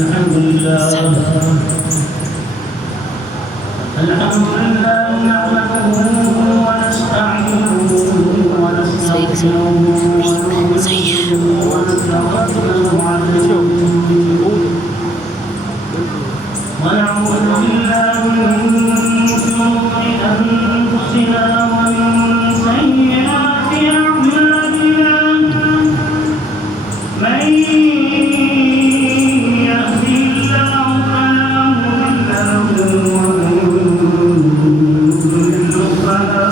الحمد لله نحمده ونستعينه ونستغفره ونعوذ بالله من شرور أنفسنا ومن سيئات أعمالنا من يهد الله فلا مضل له ومن يضلل فلا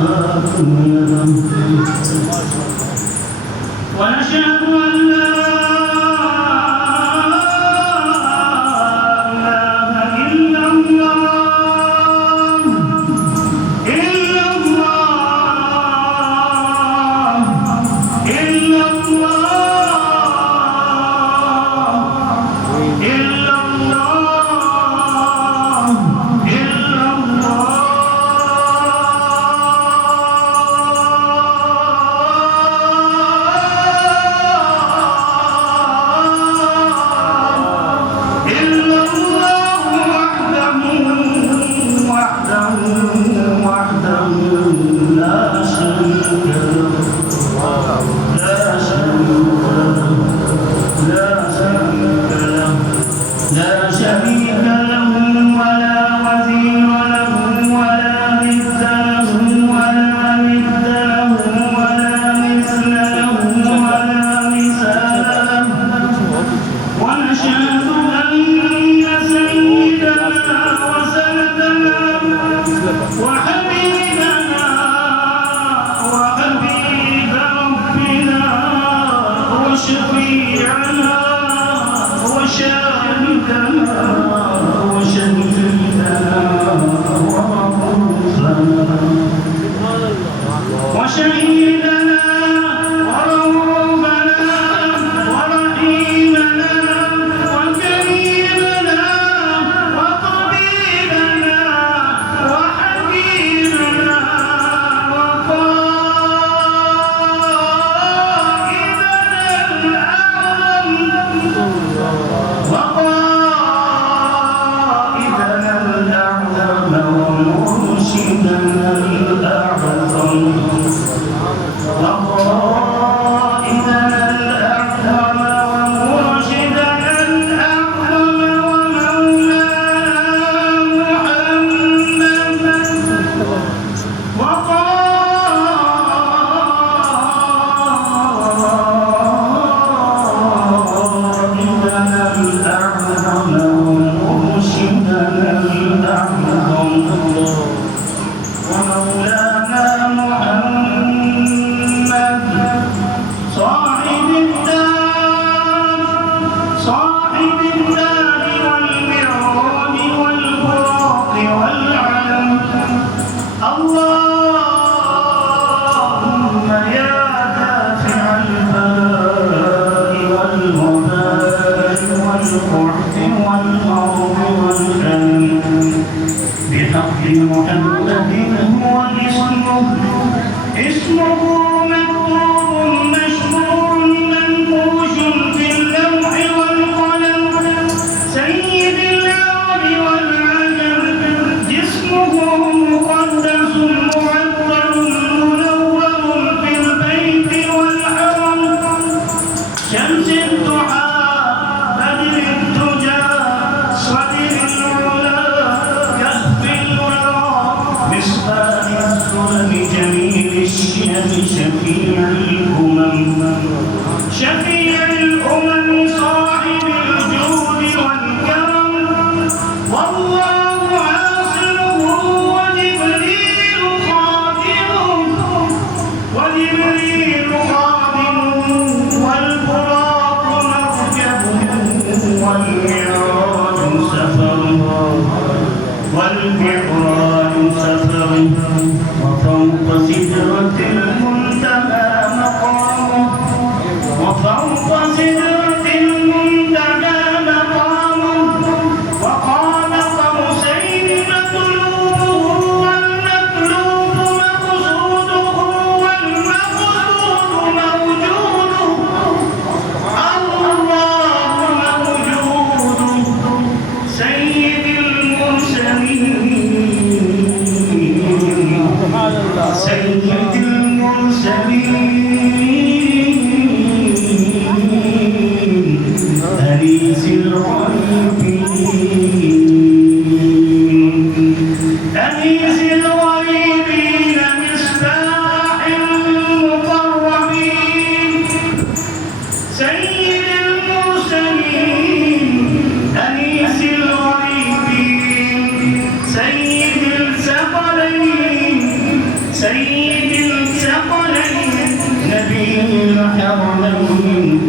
هادي له ونشهد أن لا لا شريك له ولا وزير له ولا ند له ولا ند له ولا مثل له ولا مثال له ونشهد أن سيدنا وسندنا وحبيبنا وحبيب ربنا وشفيعنا وشاهدنا وشهيدنا وشهيدنا وربنا ورحيمنا وكريمنا وطبيبنا وحبيبنا وقائدنا الأعظم ومرشدنا الأعظم وقائدنا الأعظم ومرشدنا الأعظم ومولانا محمد صاحب الدار والمعراج والبراق والعلم اللهم يا دافع البلاء والوباء والقحط والمرض والحلم بحق محمد هو اسمه مكتوب مشهور منقوش في اللوح والقلم سيد العرب والعجم جسمه مقدس معطر منور في البيت والحرم شمس الضحى بدر الدجى صدر العلا كهف الورى مصباح السلم جميل الشيم شفيع الأمم صاحب الجود والكرم والله عاصمه وجبريل خادمه والبراق مركبه والمعراج سفر وفوق سدرة المنتهى مقامه وفوق سدرة المنتهى مقامه وقال قوسين مطلوبه والمطلوب مقصوده والمقصود موجوده الله سيد المرسلين أنيس الغريبين أنيس الغريبين مصباح المقربين سيد المرسلين أنيس الغريبين سيد الثقلين سيد الثقلين نبي الحرمين